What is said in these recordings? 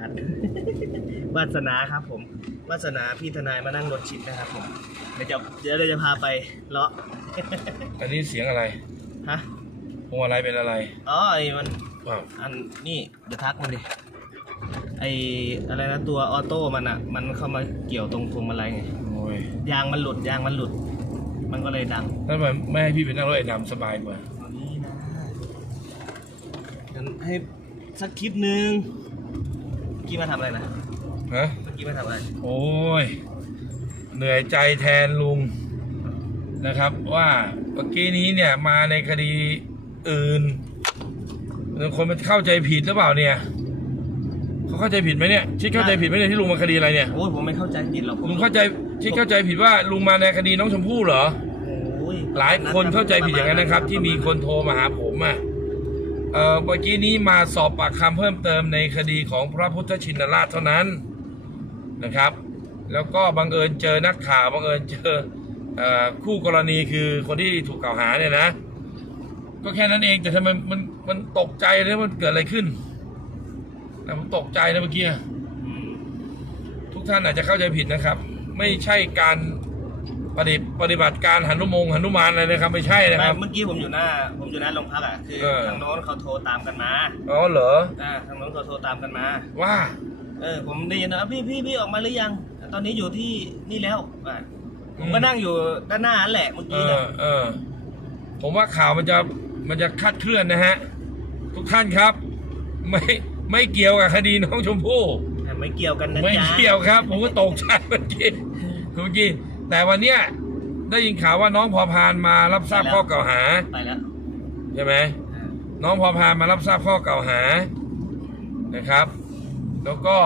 อ่านวาสนาครับผมวาสนาพี่ทนายมานั่งรถชิดนะครับผมเดี๋ยวจะเดี๋ยวเราจะพาไปเลาะอันนี้เสียงอะไรฮะพวงอะไรเป็นอะไรอ๋อไอ้มันว้าวอันนี่เดี๋ยวทักมันดิไออะไรนะตัวออโต้มันอะ มันเข้ามาเกี่ยวตรงพวงมาลัยไงโอ้ยยางมันหลุดยางมันหลุด มันก็เลยดังนั่นหมายไม่ให้พี่ไปนั่งรถไอ้ดำสบายกว่าตอนนี้นะงั้นให้สักคลิปหนึ่งเมื่อ กี้มาทำอะไรนะฮะเมื่อกี้มาทำอะไรโอ้ย เหนื่อยใจแทนลุงนะครับว่าเมื่อกี้นี้เนี่ยมาในคดีอื่นคนมันเข้าใจผิดหรือเปล่าเนี่ยเขาเข้าใจผิดไหมเนี่ยชิดเข้าใจผิดไหมเนี่ยที่ลุงมาคดีอะไรเนี่ยโอ้ยผมไม่เข้าใจผิดหรอกผมลุงเข้าใจชิดเข้าใจผิดว่าลุงมาในคดีน้องชมพู่เหรอโอ้ยหลายคนเข้าใจผิดอย่างนั้นนะครับ ที่มีคนโทรมาหาผมอะ เออเมื่อกี้นี้มาสอบปากคำเพิ่มเติมในคดีของพระพุทธชินราชเท่านั้นนะครับ แล้วก็บังเอิญเจอนักข่าวบังเอิญเจออคู่กรณีคือคนที่ถูกกล่าวหาเนี่ยนะ ก็แค่นั้นเองแต่ทำไมมันมันตกใจเลยว่ามันเกิดอะไรขึ้นแต่ผมตกใจนะเมื่อกี้ทุกท่านอาจจะเข้าใจผิดนะครับ ไม่ใช่การ ปฏิปฏิบัติการหันุมงหันุมานอะไรนะครับ ไม่ใช่นะครับไม่เมื่อกี้ผมอยู่หน้า ผมอยู่หน้าโรงพักอะคือเออ ทางโน้นเขาโทรตามกันมาอ๋อเหรออ่าทางโน้นเขาโทรตามกันมา ว่าเออผมได้ยินนะพี่พี่พี่ออกมาหรือยัง ตอนนี้อยู่ที่นี่แล้วอ่าผมอืมก็นั่งอยู่ด้านหน้านั่นแหละเมื่อเอกี้อเนี่ยเออผมว่าข่าวมันจะมันจะคลาดเคลื่อนนะฮะ ทุกท่านครับ ไม่ไม่เกี่ยวกับคดีน้องชมพู่ แต่ไม่เกี่ยวกันนะไม่จ๊ะเกี่ยวครับ ผมก็ตกใจเมื่อกี้เมื่อกี้ แต่วันเนี้ยได้ยินข่าวว่าน้องพอพานมารับทราบข้อกล่าวหาไปแล้วใช่ไหมอ่าน้องพอพานมารับทราบข้อกล่าวหานะครับ แล้วก็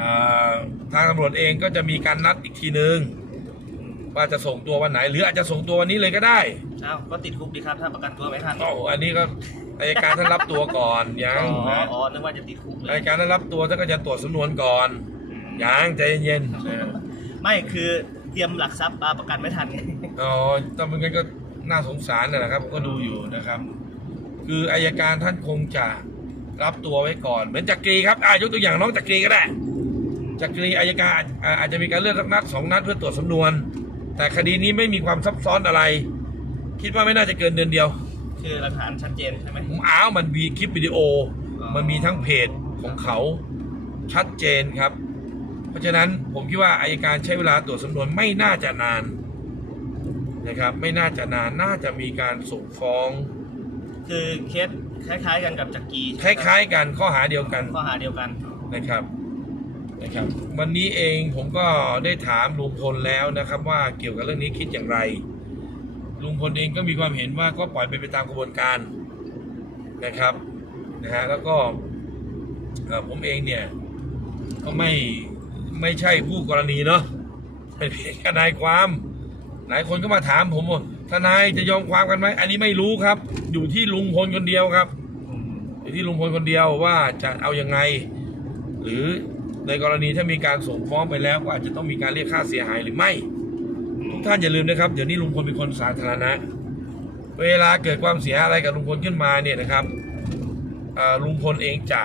อ่าทางตำรวจเองก็จะมีการนัดอีกทีนึงว่าจะส่งตัววันไหน หรืออาจจะส่งตัววันนี้เลยก็ได้เอ้าก็ติดคุกดีครับถ้าประกันตัวไม่ทันก็อันนี้ก็อายการท่านรับตัวก่อนยัอ๋งอนะอ๋อนึกว่าจะติดคุกเลอายยการท่านรับตัวท่านก็จะตรวจสำนวนก่อนยังใจเย็นๆเออ ไม่คือเตรียมหลักทรัพย์มาประกันไม่ทันไงอ๋อแต่มันก็น่าสงสารนะนะครับผมก็ดูอยู่นะครับ คืออายการท่านคงจะรับตัวไว้ก่อน เหมือนจักรีครับอ่ายกตัวอย่างน้องจักรีก็ได้จักรีอายการอ่าอาจจะมีการเลือกสักนัดสองนัดเพื่อตรวจสำนวน แต่คดีนี้ไม่มีความซับซ้อนอะไร คิดว่าไม่น่าจะเกินเดือนเดียว คือหลักฐานชัดเจนใช่ไหม ผมอ้าวมันมีคลิปวิดีโออ๋อมันมีทั้งเพจของเขาชัดเจนครับเพ ราะฉะนั้นผมคิดว่าอายการใช้เวลาตรวจสำนวนไม่น่าจะนานนะครับ ไม่น่าจะนานน่าจะมีการส่งฟ้อง คือเคสคล้ายๆ กันกับจักรีคล้ายๆกันข้อหาเดียวกัน ข้อหาเดียวกัน นะครับนะครับ วันนี้เองผมก็ได้ถามลุงพลแล้วนะครับ ว่าเกี่ยวกับเรื่องนี้คิดอย่างไร ลุงพลเองก็มีความเห็นว่าก็ปล่อยไปไปตามกระบวนการนะครับนะฮะแล้วก็เอ่อผมเองเนี่ยก็ไม่ ไม่ใช่ผู้กรณีเนาะเป็นเพียงทนายความ หลายคนก็มาถามผมว่าทนายจะยอมความกันไหมอันนี้ไม่รู้ครับ อยู่ที่ลุงพลคนเดียวครับอยู่ที่ลุงพลคนเดียวว่าจะเอายังไง หรือในกรณีถ้ามีการส่งฟ้องไปแล้วก็อาจจะต้องมีการเรียกค่าเสียหายหรือไม่ทุกท่านอย่าลืมนะครับเดี๋ยวนี้ลุงพลเป็นคนสาธารณะ เวลาเกิดความเสียอะไรกับลุงพลขึ้นมาเนี่ยนะครับอ่าลุงพลเองจะ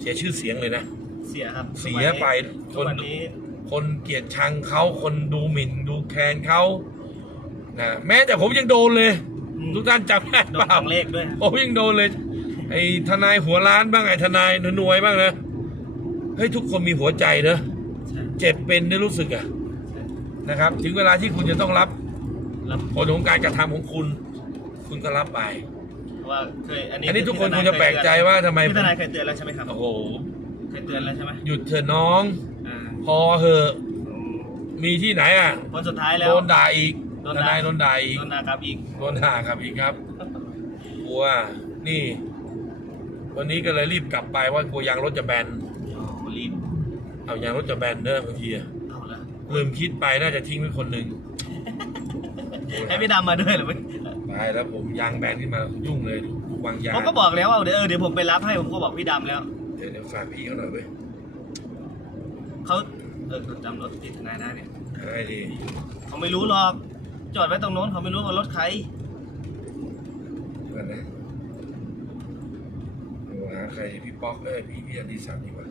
เสียชื่อเสียงเลยนะ เสียครับเสียไปทุกวันนี้คนเกลียดชังเขาคนดูหมิ่นดูแคลนเขานะแม้แต่ผมยังโดนเลย อืมทุกท่านจำได้โดเปนล่าทางเลขด้วยผมยังโดนเลย ไอ้ทนายหัวล้านบ้างไอ้ทนายหน่วยบ้างนะเฮ้ยทุกคนมีหัวใจเนอะใช่เจ็บเป็นได้รู้สึกอะใช่นะครับ ถึงเวลาที่คุณจะต้องรับแล้วผลของการกระทำของคุณ คุณก็รับไป เพราะว่าเคยอันนี้อันนี้ทุกคนพี่คงจะแปลกใจว่าทำไม พี่ทนายเคยเตือนแล้วใช่ไหมครับ โอ้โห เคยเตือนแล้วใช่ไหมหยุดเถอะน้อง อ่าพอเหอะ มีที่ไหนอะวันสุดท้ายแล้ว โดนด่าอีกโดนทด่า นายโดนด่าอีก โดนด่ากลับอีก โดนด่าครับอีกครับกลัวนี่ วันนี้ก็เลยรีบกลับไปว่ากลัวยางรถจะแบน โอ้โหรีบเอายางรถจะแบนเนอะบางทีอะเอาละลืมคิดไปน่าจะทิ้งไว้คนหนึ่งให้พี่ดำมาด้วยเหรอไม่ตายแล้วผมยางแบนขึ้นมายุ่งเลยดูวางยาง ผมก็บอกแล้วว่าเดี๋ยวเออเดี๋ยวผมไปรับให้ผมก็บอกพี่ดำแล้วเดี๋ยวเดี๋ยวฝากพี่เขาหน่อยเว้ยเขาเออจำรถติดทนายได้เนี่ยอะไรดีเขาไม่รู้หรอก จอดไว้ตรงโน้นเขาไม่รู้ว่ารถใครก่อนนะดูหาใครพี่ป๊อกเอ้ยพี่พี่อดิศักดิ์ดีกว่า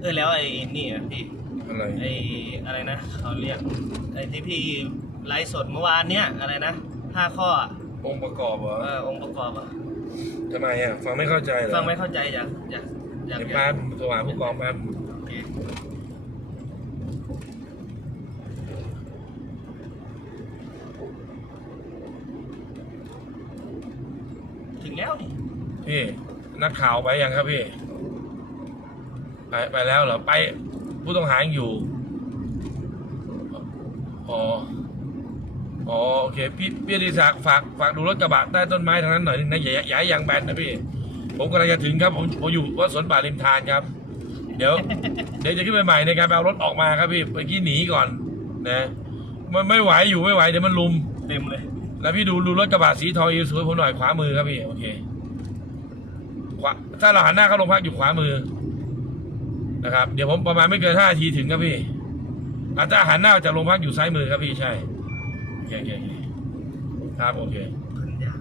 เออแล้วไอ้นี่อะพี่ อะไร ไอ้อะไรนะเขาเรียกไอ้ที่พี่ไลฟ์สดเมื่อวานเนี้ยอะไรนะห้าข้ออะองค์ประกอบเหรอเออองค์ประกอบอะทำไมอะ ฟังไม่เข้าใจเหรอฟังไม่เข้าใจอยากอยากอยากเดี๋ยวอยาแป๊กบโทรหาผู้กองแป๊บโอเคถึงแล้วนี่ พี่ นักข่าวไปยังครับพี่ ไปไปแล้วเหรอ ไป ผู้ต้องหายังอยู่ อ๋อ อ๋อโอเค พี่พี่อดิศักดิ์ฝากฝากดูรถกระบะใต้ต้นไม้ทางนั้นหน่อยนึงนะอย่าอย่าให้ยางแบนนะพี่ ผมกำลังจะถึงครับผมผมอยู่ว่าสวนป่าริมทานครับ เดี๋ยว เดี๋ยวจะขึ้นไปใหม่ในการไปเอารถออกมาครับพี่เมื่อกี้หนีก่อน นะมันไม่ไหวอยู่ไม่ไหวเดี๋ยวมันลุม เต็มเลย แล้วพี่ดูดูรถกระบะสีทองอีสวยผมหน่อยขวามือครับพี่โอเคขวาถ้าเราหันหน้าเข้าโรงพักอยู่ขวามือ นะครับ เดี๋ยวผมประมาณไม่เกินห้านาทีถึงครับพี่อาถ้าหันหน้าจากโรงพักอยู่ซ้ายมือครับพี่ใช่โอเคโอเคโอเคครับโอเคเพิ่นอยาก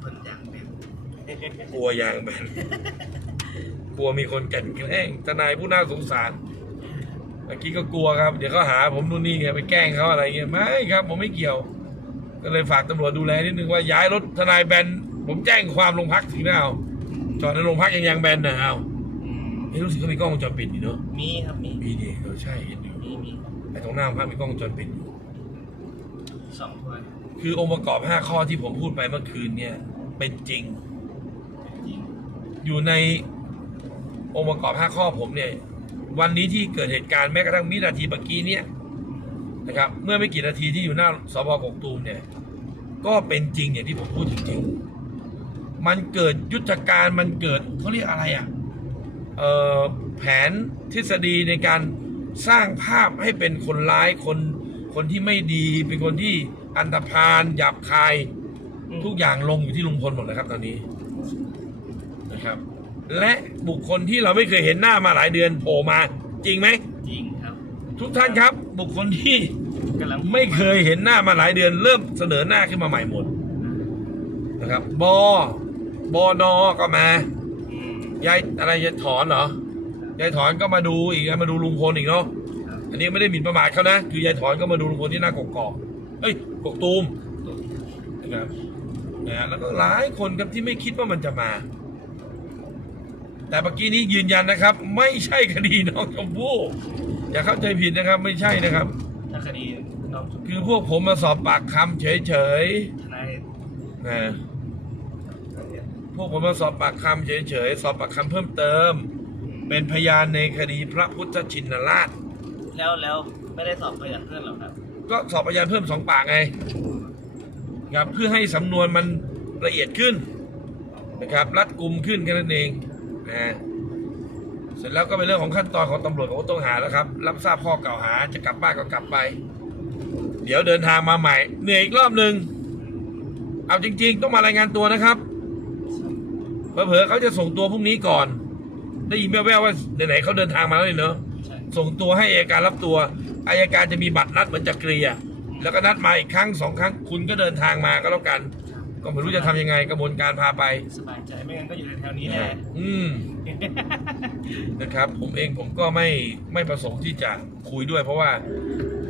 เพิ่นอยากเป็นกลัวยางแบนกลัวมีคนแก่นแกล้งทนายผู้น่าสงสารเมื่อกี้ก็กลัวครับ เดี๋ยวเขาหาผมนู่นนี่ไงไปแกล้งเขาอะไรเงี้ยไม่ครับ ผมไม่เกี่ยว ก็เลยฝากตำรวจดูแลนิดนึงว่าย้ายรถทนายแบนผมแจ้งความโรงพักถึงนะเอาจอดในโรงพักยังยางแบนนะเอา อืมเฮ้ยรู้สึกเขามีกล้องวงจรปิดนี่เนาะมีครับมีมีดิเออใช่เห็นอยู่มีมีไอ้ตรงหน้าโรงพักมีกล้องวงจรปิดอยู่ สองถ้วยคือองค์ประกอบห้าข้อที่ผมพูดไปเมื่อคืนเนี่ยเป็นจริง จริงอยู่ในองค์ประกอบห้าข้อผมเนี่ย วันนี้ที่เกิดเหตุการณ์แม้กระทั่งวินาทีเมื่อกี้เนี่ยนะครับ เมื่อไม่กี่นาทีที่อยู่หน้าสพกกตูมเนี่ย ก็เป็นจริงอย่างที่ผมพูดจริงๆมันเกิดยุทธการมันเกิดเขาเรียกอะไรอะเอ่อ แผนทฤษฎีในการสร้างภาพให้เป็นคนร้ายคนคนที่ไม่ดีเป็นคนที่อันธพาลหยาบคาย อืม ทุกอย่างลงอยู่ที่ลุงพลหมดเลยครับตอนนี้นะครับ และบุคคลที่เราไม่เคยเห็นหน้ามาหลายเดือนโผล่มา จริงไหม จริงครับทุกท่านครับ บุคคลที่กำลังไม่เคยเห็นหน้ามาหลายเดือน เริ่มเสนอหน้าขึ้นมาใหม่หมดนะครับบอบอนอก็มาอืม ยายอะไรยายถอนเหรอยายถอนก็มาดูอีกมาดูลุงพลอีกเนาะครับอันนี้ไม่ได้หมิ่นประมาทเขานะคือยายถอนก็มาดูลุงพลที่หน้ากกอกเอ้ยกกตูมนะครับนะฮะแล้วก็หลายคนครับที่ไม่คิดว่ามันจะมา แต่เมื่อกี้นี้ยืนยันนะครับ ไม่ใช่คดีน้องชมพู่อย่าเข้าใจผิดนะครับ ไม่ใช่นะครับถ้าคดีน้องชมคือพวกผมมาสอบปากคำเฉยทนายๆนะพ วกผมมาสอบปากคำเฉยๆ สอบปากคำเพิ่มเติม เป็นพยานในคดีพระพุทธชินราช แล้วแล้วไม่ได้สอบพยานเพื่อนหรอครับ ก็สอบพยานเพิ่มสองปากไงครับเพื่อให้สำนวนมันละเอียดขึ้นนะครับรัดกุมขึ้นแค่นั้นเองนะเสร็จแล้วก็เป็นเรื่องของขั้นตอนของตำรวจกับผู้ต้องหาแล้วครับ รับทราบข้อกล่าวหาจะกลับบ้านก็กลับไป เดี๋ยวเดินทางมาใหม่เหนื่อยอีกรอบหนึ่งเอาจริง ๆ ต้องมารายงานตัวนะครับ เผลอๆเขาจะส่งตัวพรุ่งนี้ก่อน ได้ยินแว่วๆว่าไหนๆเขาเดินทางมาแล้วนี่เนอะใช่ส่งตัวให้อัยการรับตัวอายการจะมีบัตรนัดเหมือนจักรีอะแล้วก็นัดมาอีกครั้งสองครั้งคุณก็เดินทางมาก็แล้วกัน ก็ไม่รู้จะทำยังไงกระบวนการพาไป สบายใจไม่งั้นก็อยู่แถวๆนี้แหละอืม นะครับ ผมเองผมก็ไม่ไม่ประสงค์ที่จะคุยด้วย เพราะว่า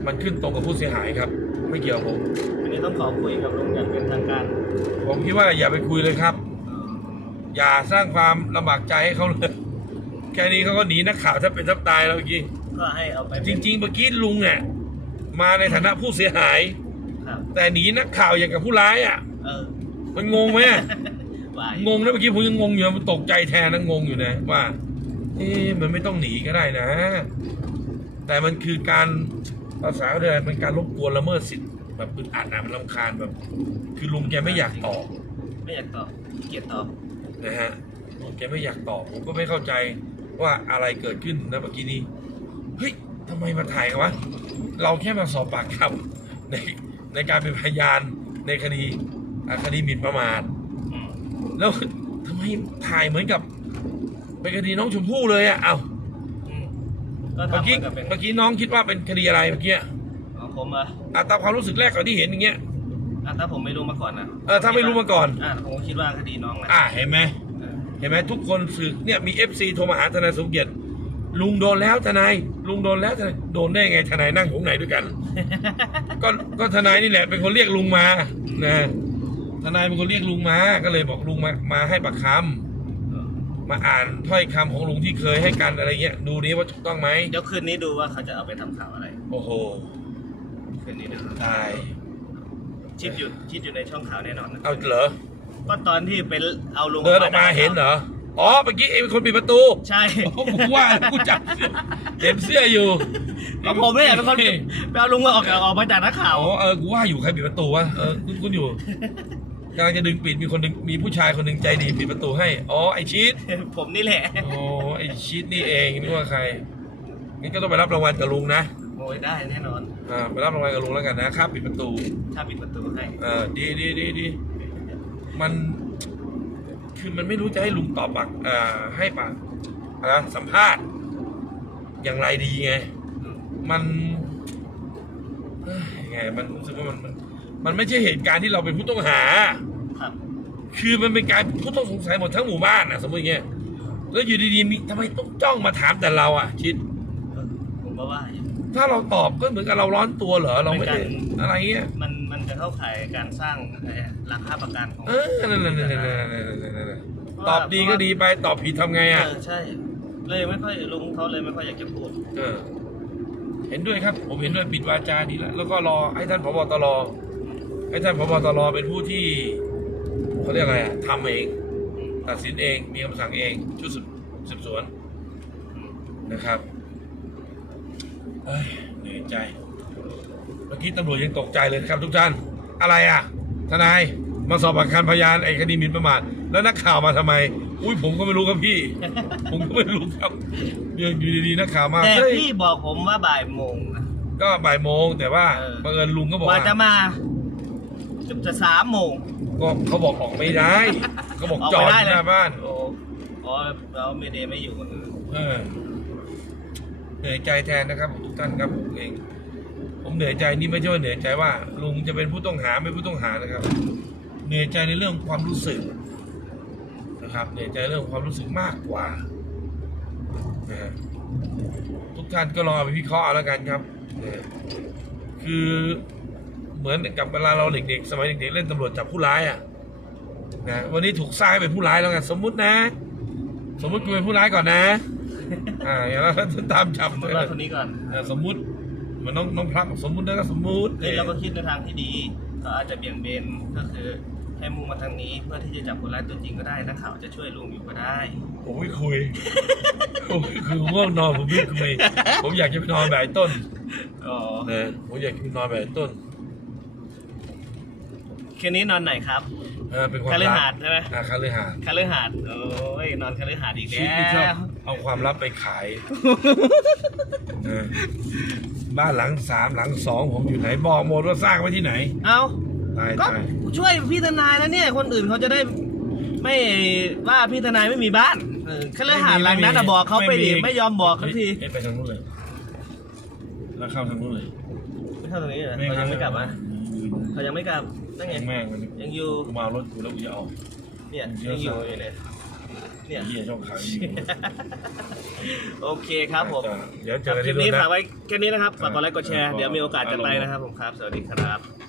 มันขึ้นตรงกับผู้เสียหายครับ ไม่เกี่ยวกับผม วันนี้ต้องขอคุยกับลุงอย่างเป็นทางการ ผมคิดว่าอย่าไปคุยเลยครับ อย่าสร้างความลำบากใจให้เขาเลยแค่นี้เขาก็หนีนักข่าวถ้าเป็นทับตายแล้วเมื่อกี้ก็ให้เอาไปจริง ๆ เมื่อกี้ลุงเนี่ยมาในฐานะผู้เสียหาย ครับ แต่หนีนักข่าวอย่างกับผู้ร้ายอะ เออมันงงไหมอะวายงงนะเมื่อกี้ผมยังงงอยู่มันตกใจแทนนะงงอยู่นะว่า เอ๊ะมันไม่ต้องหนีก็ได้นะ แต่มันคือการภาษาเดินเป็นการรบกวนละเมิดสิทธิ์แบบอึดอัดนะมันลำคาญแบบ คือลุงแกไม่อยากตอบ ไม่อยากตอบขี้เกียจตอบ นะฮะลุงแกไม่อยากตอบผมก็ไม่เข้าใจว่าอะไรเกิดขึ้นนะเมื่อกี้นี้เฮ้ยทำไมมาถ่ายกันวะเราแค่มาสอบปากคำในในการเป็นพยานในคดีอะคดีหมิ่นประมาทอืมแล้วทำไมถ่ายเหมือนกับเป็นคดีน้องชมพู่เลยอะเอ้าอืมก็เมื่อทำเหกี้มือนกับเป็นเมื่อกี้น้องคิดว่าเป็นคดีอะไรเมื่อกี้อ๋อผมอะอะตามความรู้สึกแรกก่อนที่เห็นอย่างเงี้ย อะถ้าผมไม่รู้มาก่อนนะเออถ้าไม่รู้มาก่อน อะผมก็คิดว่าคดีน้องนะอะเห็นไหมเออเห็นไหมทุกคนสึกเนี่ยมีเอฟซีโทรมาหาทนายสมเกียรติลุงโดนแล้วทนายลุงโดนแล้วทนายโดนได้ไงทนายนั่งอยู่ข้างไหนด้วยกัน ก็ก็ทนายนี่แหละเป็นคนเรียกลุงมานะทนายเป็นคนเรียกลุงมาก็เลยบอกลุงมามาให้ปากคำมาอ่านถ้อยคำของลุงที่เคยให้กันอะไรเงี้ยดูนี้ว่าถูกต้องไหมเดี๋ยวคืนนี้ดูว่าเขาจะเอาไปทำข่าวอะไร โอ้โหคืนนี้ดูตาย ชิดอยู่ชิดอยู่ในช่องข่าวแน่นอนนะเอาเหรอก็ตอนที่เป็นเอาลุงเดินออกมาเห็นเหรออ๋อเมื่อกี้เองเป็นคนปิดประตูใช่โอ้โหกูว่ากูจับเสื้อเห็นเสื้ออยู่ก็ผมเนี่ยเป็นคนไปเอาลุงมาออกออกมาจากนักข่าวอ๋อเออกูว่าอยู่ใครปิดประตูวะเออคุณคุณอยู่กำลังจะดึงปิดมีคนหนึ่งมีผู้ชายคนหนึ่งใจดีปิดประตูให้อ๋อไอชีตผมนี่แหละโอ้ไอชีตนี่เองนึกว่าใครงั้นก็ต้องไปรับรางวัลกับลุงนะ โอ้ยได้แน่นอนอ่าไปรับรางวัลกับลุงแล้วกันนะค่าปิดประตู ถ้าปิดประตูให้เออดีดีดีดีมัน คือมันไม่รู้จะให้ลุงตอบปากอ่าให้ปากอะไรนะสัมภาษณ์ อย่างไรดีไงมันเอ้ยไงมันรู้สึกว่ามันมัน มันไม่ใช่เหตุการณ์ที่เราเป็นผู้ต้องหา ครับ คือมันเป็นการผู้ต้องสงสัยหมดทั้งหมู่บ้านนะสมมติอย่างเงี้ยแล้วอยู่ดีๆมีทำไมต้องจ้องมาถามแต่เราอะ ชิด เออ ก็ว่าถ้าเราตอบก็เหมือนกับเราร้อนตัวเหรอเราไม่ได้อะไรเงี้ยมันมันจะเข้าข่ายการสร้างราคาประกันของเออนั่นๆๆๆๆตอบดีก็ดีไปตอบผิดทำไงอะใช่ เลยไม่ค่อยลุงเขาเลยไม่ค่อยอยากจะพูด เออ เห็นด้วยครับ ผมเห็นด้วยปิดวาจาดีแล้วแล้วก็รอให้ท่านพบตรให้ท่านพบตรเป็นผู้ที่เขาเรียกอะไรอะทำเอง ตัดสินเองมีคำสั่งเองชุดสืบสวนนะครับ เอ้ยเหนื่อยใจ เมื่อกี้ตำรวจยังตกใจเลยนะครับทุกท่าน อะไรอะ ทนาย มาสอบปากคำพยานไอ้คดีหมิ่นประมาท แล้วนักข่าวมาทำไม อุ้ยผมก็ไม่รู้ครับพี่ ผมก็ไม่รู้ครับยังอยู่ดีๆนักข่าวมาแต่เฮ้ยพี่บอกผมว่าบ่ายโมงนะ ก็บ่ายโมงแต่ว่าเออ บังเอิญลุงก็บอกว่าว่า จะมาเกือบจะสามโมง ก็เขาบอกออกไม่ได้ เขาบอกออกจอไม่ดได้ที่เลย หน้าบ้าน โอ้อ๋อแล้วเมเดย์ไม่อยู่เออเออ เหนื่อยใจแทนนะครับทุกท่านครับผมเอง ผมเหนื่อยใจนี่ไม่ใช่ว่าเหนื่อยใจว่า ลุงจะเป็นผู้ต้องหาไม่ผู้ต้องหานะครับ เหนื่อยใจในเรื่องความรู้สึกนะครับ เหนื่อยใจเรื่องความรู้สึกมากกว่านะฮะทุกท่านก็ลอไปพิเคราะห์แล้วกันครับนะคือเหมือนกับเวลาเราเด็กๆสมัยเด็กๆเล่นตำรวจจับผู้ร้ายอะนะวันนี้ถูกสร้างเป็นผู้ร้ายแล้วกันสมมุตินะ สมมุติกูเป็นผู้ร้ายก่อนนะ อ่าอย่างนั้นตามจับสมมติว่าคนนี้ก่อนเออสมมุติเหมันน้องน้องพลักสมมุตินะก็สมมุติเฮ้ยเราก็คิดในทางที่ดีก็อาจจะเบี่ยงเบนก็คือให้มุ่งมาทางนี้เพื่อที่จะจับคนร้ายตัวจริงก็ได้นักข่าวจะช่วยลุงอยู่ก็ได้ ผมไม่คุยผมไม่คุยผมง่วงนอนผมไม่คุยผมอยากจะไปนอนแบบไอ้ต้นอ๋อ นะผมอยากจะไปนอนแบบไอ้ต้น คืนนี้นอนไหนครับเออเป็นความคาลือลับหาดใช่ไหมอ่าคาลือหาดคาลือหาดโอ้ยนอนคาลือหาดอีกชีแล้วิตที่ชอบว เอาความลับไปขายเออบ้านหลังสามหลังสองผมอยู่ไหนบอกหมดว่าสร้างไว้ที่ไหนเอาตายก็ตายช่วยพี่ทนายแล้วเนี่ย คนอื่นเขาจะได้ไม่ว่าพี่ทนายไม่มีบ้านเออคาลือหาดหลังนั้นอะบอกเขาไปดิไม่ยอมบอกเขาทีเฮ้ยไปทางนู้นเลย แล้วเข้าทางนู้นเลยไม่เท่าตรงนี้เหรอเขายังไม่กลับมาเขายังไม่กลับ นั่นไงแม่งมันยังอยู่กูมารถกูแล้วกูจะเอาเนี่ยยังอยู่อยู่เลยเนี่ยเฮียช่องขายอยู่โอเคครับผมเดี๋ยวเจคอรับกันคลิปนี้ที่นู่นนะฝากไว้แค่นี้นะครับฝากกดไลค์กดแชร์ครับเดี๋ยวมีโอกาสจะไปนะครับผมครับ สวัสดีครับ